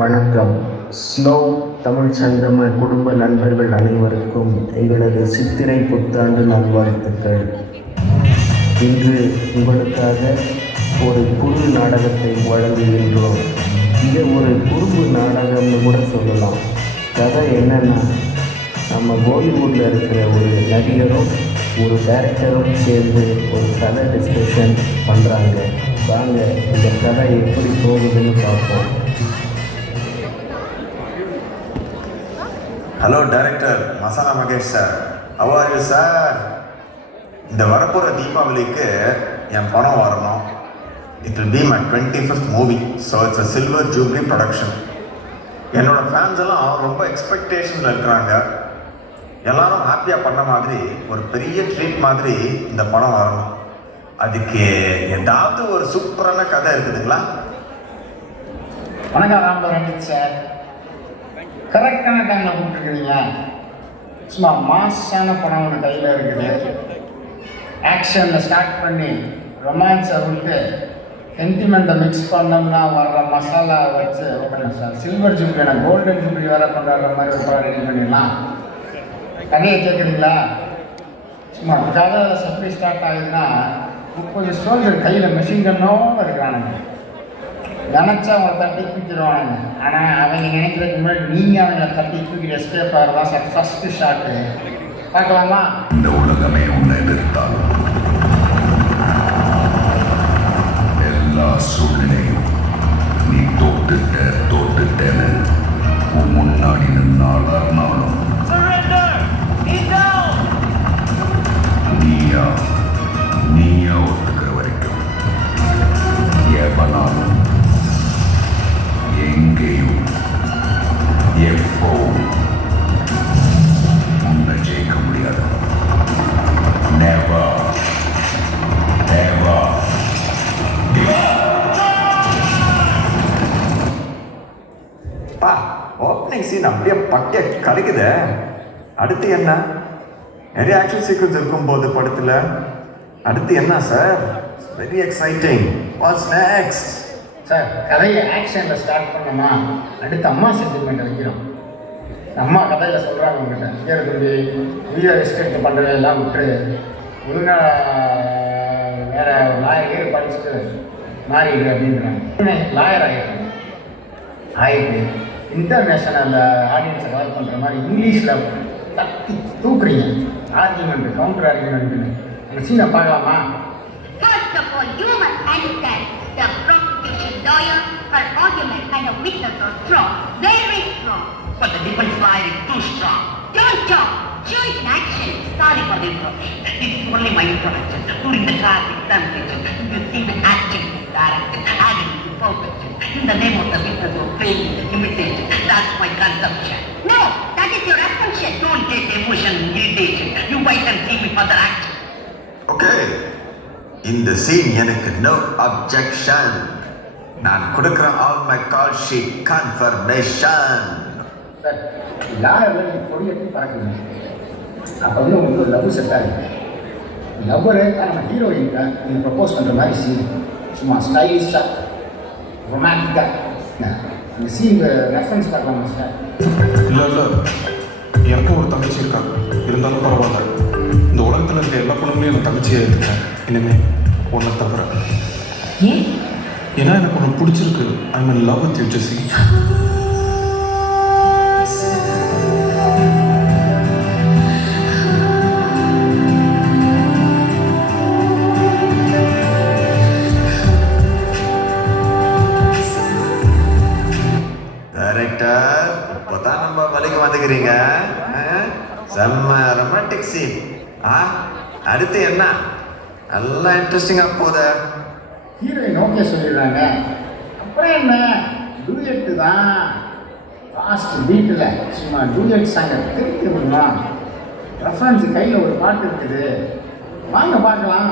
வணக்கம். ஸ்னோ தமிழ் சங்கம குடும்ப நண்பர்கள் அனைவருக்கும் எங்களது சித்திரை புத்தாண்டு நல்வாழ்த்துக்கள். இன்று உங்களுக்காக ஒரு புது நாடகத்தை வழங்குகின்றோம். இது ஒரு குறும்பு நாடகம்னு கூட சொல்லலாம். கதை என்னென்னா, நம்ம பாலிவுட்டில் இருக்கிற ஒரு நடிகரும் ஒரு டைரக்டரும் சேர்ந்து ஒரு கதை டிஸ்கஷன் பண்ணுறாங்க. வாங்க இந்த கதை எப்படி போகுதுன்னு பார்ப்போம். Hello director masala Mahesh sir, how are you sir? இந்த வரப்போகிற தீபாவளிக்கு என் படம் வரணும். It will be my 25th movie. So it's a silver jubilee production. என்னோட ஃபேன்ஸ் எல்லாம் ரொம்ப எக்ஸ்பெக்டேஷனில் இருக்கிறாங்க. எல்லாரும் ஹாப்பியாக பண்ண மாதிரி ஒரு பெரிய ட்ரீட் மாதிரி இந்த படம் வரணும். அதுக்கு ஏதாவது ஒரு சூப்பரான கதை இருக்குதுங்களா? வணக்கம் ராம்பரண்டிக் சார், கரெக்டான டைமில் கூப்பிட்டுருக்குறீங்க. சும்மா மாஸான படம் ஒன்று கையில் இருக்குது. ஆக்ஷனில் ஸ்டார்ட் பண்ணி ரொமான்ஸை விட்டு சென்டிமெண்ட்டை மிக்ஸ் பண்ணோம்னா வர்ற மசாலா வச்சு பண்ண சார். சில்வர் ஜூப்ளி, நான் கோல்டன் ஜூப்ளி வேறு கொண்டாடுற மாதிரி ஒரு படம் ரெடி பண்ணிடலாம். கதையை கேட்குறீங்களா? சும்மா கதை சப்ளை ஸ்டார்ட் ஆகுதுன்னா 30 சோல்ஜர் கையில் மிஷின் கன்னோடு இருக்கிறானுங்க. நினச்சா அவங்களை தட்டி தூக்கிடுவானுங்க. ஆனால் அவங்க நினைக்கிறதுக்கு முன்னாடி நீங்கள் அவங்கள தட்டி தூக்கி எஸ்கேப் ஆகிறதா சார் ஃபஸ்ட்டு ஷாட்டு. பார்க்கலாமா? இந்த உலகமே உன்னை எதிர்த்தாலும் எல்லா சூழ்நிலையும் நீ தோத்துட்டேன்னு உன் முன்னாடி நின்னாலும் நீயா ஒத்துக்கிற வரைக்கும் எவனாலும் எங்கேயும் எப்போவும் உன்னை ஜெயிக்க முடியாது. Never, ever. பா, ஓப்பனிங் சீன் அப்படியே பட்டிய கலக்குது. அடுத்து என்ன? நிறைய ஆக்ஷன் சீக்வன்ஸ் இருக்கும்போது படத்தில் அடுத்து என்ன sir? Very exciting. What's next? Sir, கதையை ஆக்ஷனில் ஸ்டார்ட் பண்ணோமா, அடுத்து அம்மா சென்டிமெண்ட் வைக்கிறோம். அம்மா கதையில் சொல்கிறாங்க உங்கள்கிட்ட, பேர் தம்பி உயிர் ரெஸ்பெக்ட் பண்ணுறதெல்லாம் விட்டு ஒழுங்காக வேறு லாயர் படிச்சுட்டு மாறிடு அப்படின்றாங்க. லாயர் ஆகிட்டு இன்டர்நேஷ்னல் ஆடியன்ஸை கவர் பண்ணுற மாதிரி இங்கிலீஷில் தட்டி தூக்குறீங்க. ஆர்கியூமெண்ட்டு, கவுண்டர் ஆர்கியூமெண்ட்டுன்னு அந்த சீனை பார்க்கலாமா? First of all, you must understand the prosecution lawyer, her argument and the witness are strong, very strong. But the defense lawyer is too strong. Don't talk. Show it in action. Sorry for the interruption. This is only my introduction. During the class examination, you see the acting directed, adding to perfection. In the name of the witness of failing the imitation. That's my consumption. No, that is your assumption. Don't get emotion and irritation. You wait and see me further action. Okay, இந்த scene எனக்கு no objection. நான் கொடுக்குற all my call sheet confirmation. Sir, லாயரில் நீ கொடியேற்றி பறக்குங்க. அப்போ வந்து உங்களுக்கு ஒரு லவ் செட் ஆகுது. லவ்வரு நம்ம ஹீரோயின்கிட்ட நீங்கள் ப்ரப்போஸ் பண்ணுற மாதிரி சீன், சும்மா ஸ்டைலிஷாக ரொமான்டிக்காக அந்த சீனுக்கு ரெஃபரன்ஸ் பார்க்கலாமா சார்? இல்லை, எனக்கும் ஒரு தங்கச்சி இருக்காங்க. இருந்தாலும் பரவாயில்ல, இந்த உலகத்தில் இருக்க எல்லா பொண்ணுங்களையும் எனக்கு தங்கச்சியாக எடுத்துக்கிறேன். இனிமேல் ஒன்றை தவிர. ஏன்னா எனக்கு ஒன்று பிடிச்சிருக்கு. I mean love with you Jessie. Director, இப்போதான் நம்ம வலைக்கு வந்துக்கிறீங்க. செம்ம ரொமான்டிக் சீன். அடுத்து என்ன? நல்லா இன்ட்ரெஸ்டிங்காக போகுது. ஹீரோயின் ஓகே சொல்லிடுறாங்க. அப்புறம் என்ன, டூயட்டு தான். ஃபாஸ்ட் பீட்டில் சும்மா டூயட் சாங்கை திருப்பி விடலாம். ரெஃபரன்ஸ் கையில் ஒரு பாட்டு இருக்குது, வாங்க பார்க்கலாம்.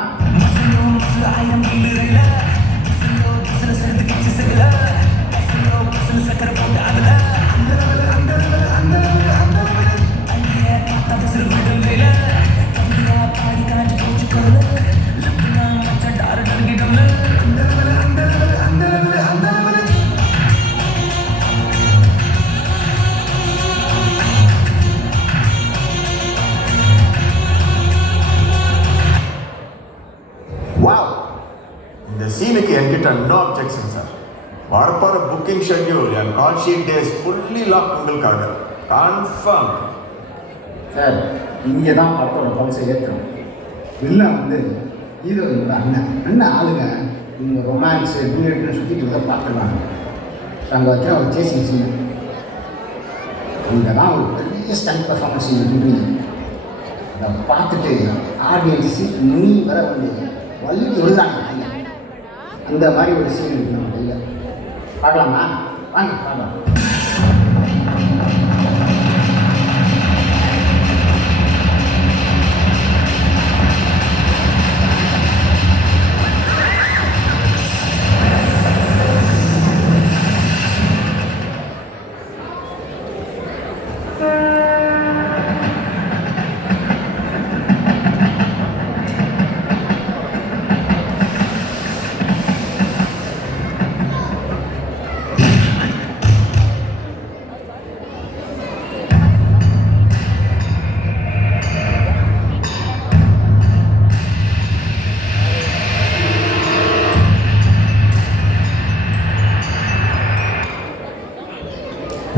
புக்கிங் ஷெட்யூல் என் call sheet days fully lock உங்களுக்காக கன்ஃபார்ம். சார் இங்கே தான் படத்தோட பழசை ஏற்றணும். இல்லை வந்து ஹீரோயினோட அண்ணன் ஆளுங்க இவங்க ரொமான்ஸு டூயட்னு சுற்றிட்டு தான் பார்த்துருவாங்க. அங்கே வச்சு ஒரு சேசிங் சீன் அங்கே தான் ஒரு பெரிய ஸ்டண்ட் பர்ஃபார்மன்ஸ் இருந்தீங்க. அதை பார்த்துட்டு ஆடியன்ஸு நீ வர வந்து வலிக்கு விழுதாங்க. அந்த மாதிரி ஒரு சீன் இருக்கு நம்ம கையில். பார்க்கலாமா? வாங்க பார்க்கலாம்.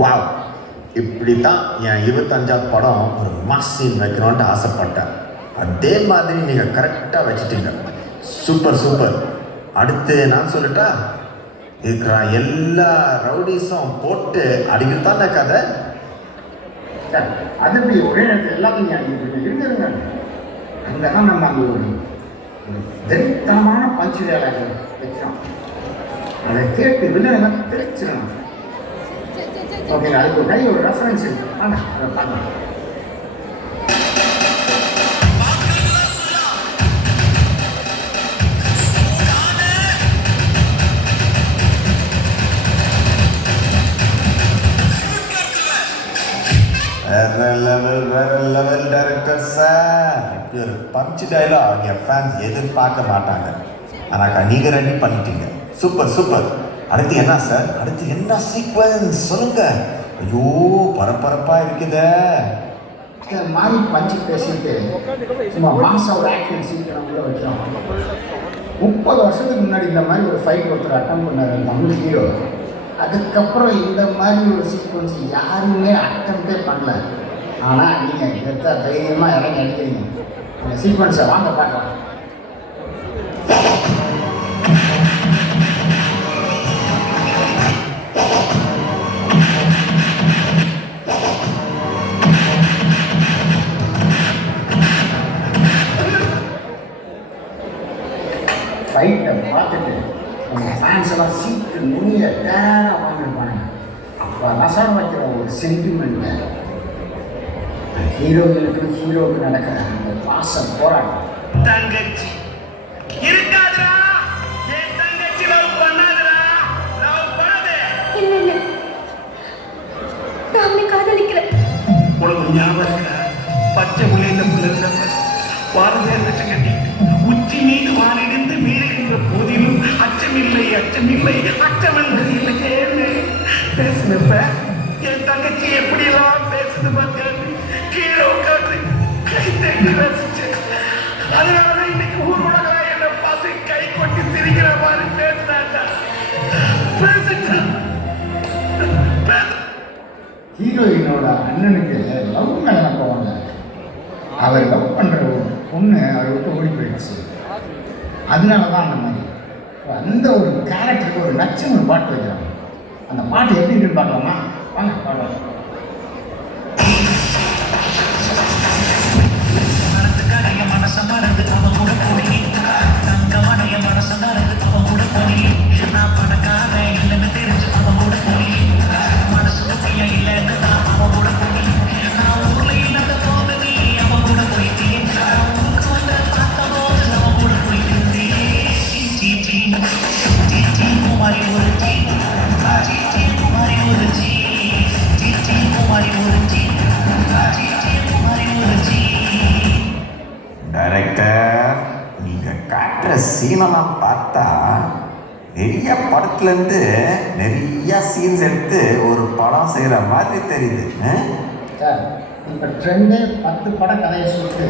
வாவ், இப்படி தான் என் 25வது படம் ஒரு மாஸ் சீன் வைக்கணும்ன்ட்டு ஆசைப்பட்டேன். அதே மாதிரி நீங்கள் கரெக்டாக வச்சுட்டீங்க. Super super. அடுத்து நான் சொல்லட்டா, இருக்கிற எல்லா ரவுடிஸும் போட்டு அடிக்கத்தான கதை. சார் அது இப்படி ஒரே நேரத்தில் எல்லாத்தையும் அடிக்கிட்டு இருந்துருங்க. அங்கே தான் நம்ம அங்கே ஒரு வெறித்தனமான பஞ்சு வேலையை வைக்கிறோம். அதை கேட்டு வில்லனை தெரிச்சிடணும். ஓகே, அதுக்கு ஒரு ஒரு ரெஃபரன்ஸ் இருக்கு. வாங்க அதை பார்க்கலாம். வேற லெவல் டைரக்டர் சார். இப்படி ஒரு பஞ்ச் டைலாக் என் ஃபேன்ஸ் எதிர்பார்க்க மாட்டாங்க. ஆனால் நீங்கள் ரெடி பண்ணிட்டீங்க. Super super. அடுத்து என்ன சார்? அடுத்து என்ன சீக்வன்ஸ் சொல்லுங்க. ஐயோ பரபரப்பாக இருக்குதே. இந்த மாதிரி பஞ்சு பேசிட்டு சும்மா மாதம் ஒரு ஆக்ஷன் சீக்கிரம் உள்ள வைக்கிறோம். 30 வருஷத்துக்கு முன்னாடி இந்த மாதிரி ஒரு ஃபைட் ஒருத்தர் அட்டம் பண்ணார் தமிழ் ஹீரோ. அதுக்கப்புறம் இந்த மாதிரி ஒரு சீக்வன்ஸ் யாருமே அட்டம்ப்டே பண்ணல. ஆனால் நீங்கள் எடுத்தா தைரியமாக இறங்கி அடிக்கிறீங்க. அந்த சீக்வன்ஸை வாங்க பார்க்கலாம். ஃபைட்டை பார்த்துட்டு அவங்க ஃபேன்ஸ் எல்லாம் சீட்டு நுனிய டேராக வாங்கிருப்பாங்க. அப்போ ரசம் வைக்கிற ஒரு சென்டிமெண்ட்டு ஹீரோவுக்கு நடக்கிற அந்த பாச போராட்டம். தங்கச்சி இருக்காதுடா, என் தங்கச்சி லவ் பண்ணாதுடா, லவ் பண்ணாது. இல்ல நான் அவனை காதலிக்கிறேன். உனக்கு ஞாபகம் இருக்கா? பச்சை புள்ளையில இருந்தப்ப வாரதேர் வச்சு கட்டிட்டு உச்சி மீது வானிடிந்து மீறுகின்ற போதிலும் அச்சமில்லை அச்சமில்லை அச்சமென்பது இல்லையே பேசுனப்ப என் தங்கச்சி எப்படியெல்லாம் பேசுது பார்த்தேன். கீழே உட்காந்து கை தட்டி ரசிச்சேன். அதனால இன்னைக்கு ஊர் உலகா என்ன பார்த்து கை கொட்டி சிரிக்கிற மாதிரி பேசுறாங்க. ஹீரோயினோட அண்ணனுக்கு லவ் மேலே போவாங்க. அவர் லவ் பண்ணுற ஒரு பொண்ணு அவர் விட்டு ஓடி போயிடுச்சு. அதனால தான் அந்த மாதிரி அந்த ஒரு கேரக்டருக்கு ஒரு நச்சுன்னு ஒரு பாட்டு வைக்கிறாங்க. அந்த பாட்டு எப்படி இருக்குன்னு பார்க்கலாமா? வாங்க பார்க்கலாம். டைரக்டர், நீங்கள் காட்டுற சீனெல்லாம் பார்த்தா நிறைய படத்துலேருந்து நிறைய சீன்ஸ் எடுத்து ஒரு படம் செய்கிற மாதிரி தெரியுது. சார் இப்போ ட்ரெண்டே 10 பட கதையை சுட்டு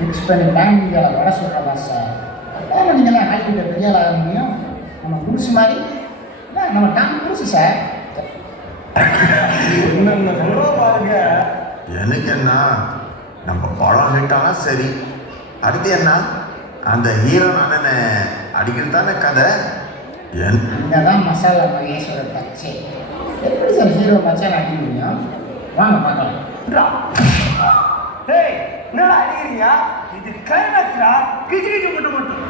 மிக்ஸ் பண்ணி பேன் இந்தியாவில் வர சொல்கிறதா சார்? அதான் நீங்கள்லாம் ஹாலிவுட்டை பெரிய ஆக முடியும். நம்ம புதுசு மாதிரி நம்ம டாம் குரூஸ் சார். என்னென்ன சொல்ற பாருங்க. எனக்கு என்ன, நம்ம படம் ஹிட்டானா சரி, அடுத்து என்ன அந்த ஹீரோ அண்ணனை அடிக்கிறது தானே கதை. அங்கே தான் மசாலா மகேஸ்வர டச்சு. எப்படி சார் ஹீரோ மச்சான் அடிக்க முடியும்? வாங்க பார்க்கலாம். டேய் என்னடா அடிக்கிறீங்க? இது கிளைமேக்ஸ்டா. கிச்சு கிச்சு மட்டும் மட்டும்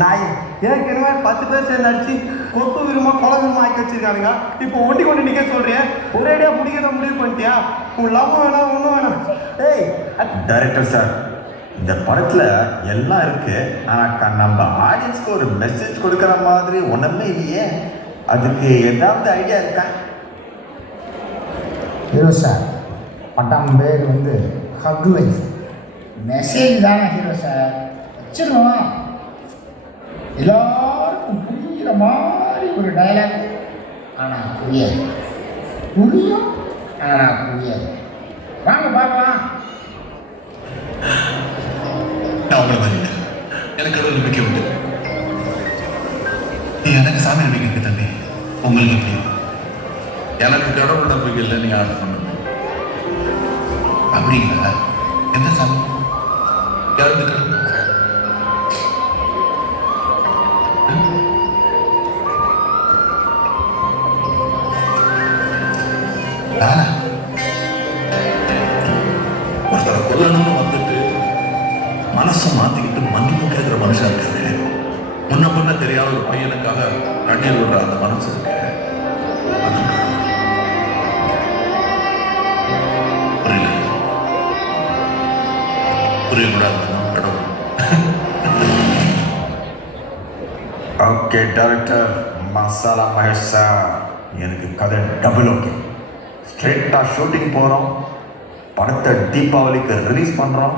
நாய் ஏற்கனவே 10 பேர் சேர்ந்து அடிச்சு கொத்து விரும்பா கொலை விரும்பா ஆக்கி வச்சிருக்கானுங்க. இப்போ ஒண்டி கொண்டு நிக்க சொல்றேன். ஒரேடியா முடிக்கிறத முடிவு பண்ணிட்டியா? உன் லவ் வேணாம் ஒன்றும் வேணாம். ஏய் டைரக்டர் சார், இந்த படத்தில் எல்லாம் இருக்கு, ஆனால் நம்ம ஆடியன்ஸ்க்கு ஒரு மெசேஜ் கொடுக்குற மாதிரி ஒன்றுமே இல்லையே. அதுக்கு ஏதாவது ஐடியா இருக்கா? ஹீரோ சார், படம் பேர் வந்து ஹக் லைஃப். மெசேஜ் தானே ஹீரோ சார், வச்சிருவோம். எல்லாருக்கும் புரிகிற மாதிரி ஒரு டைலாக், ஆனால் புரியாது. புரியும், ஆனால் புரியாது. வாங்க பார்க்கலாம். நான் உங்களை மாதிரி இல்லை. எனக்கு கடவுள் நம்பிக்கை உண்டு. நீ எனக்கு சாமி நம்பிக்கை இருக்கு தம்பி. உங்களுக்கு எப்படி? எனக்கு கடவுள் நம்பிக்கை இல்லை. நீ ஆர்டர் பண்ண அப்படிங்களா? எந்த சாமி? யாருக்கு கடவுள்? ஒருத்தரை கொல்லணும்னு வந்துட்டு மனசை மாத்திக்கிட்டு மன்னிப்பு கேட்கிற மனுஷன் இருக்காரு. முன்ன பின்ன தெரியாத ஒரு பையனுக்காக கண்ணீர் விடுற அந்த மனசு இருக்கு. புரியல, புரியக்கூடாது கடவுள். Okay director masala Mahesh sir, எனக்கு கதை டபுள் ஓகே. ஸ்ட்ரெயிட்டாக ஷூட்டிங் போகிறோம், படத்தை தீபாவளிக்கு ரிலீஸ் பண்ணுறோம்.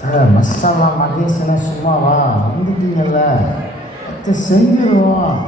சார் மசாலா மகேஷனா சும்மாவா வந்துட்டீங்கல்ல, செஞ்சிருவோம்.